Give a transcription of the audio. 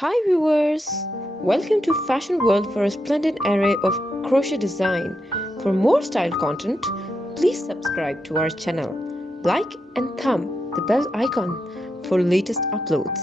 Hi viewers! Welcome to Fashion World for a splendid array of crochet design. For more style content, please subscribe to our channel. Like and thumb the bell icon for latest uploads.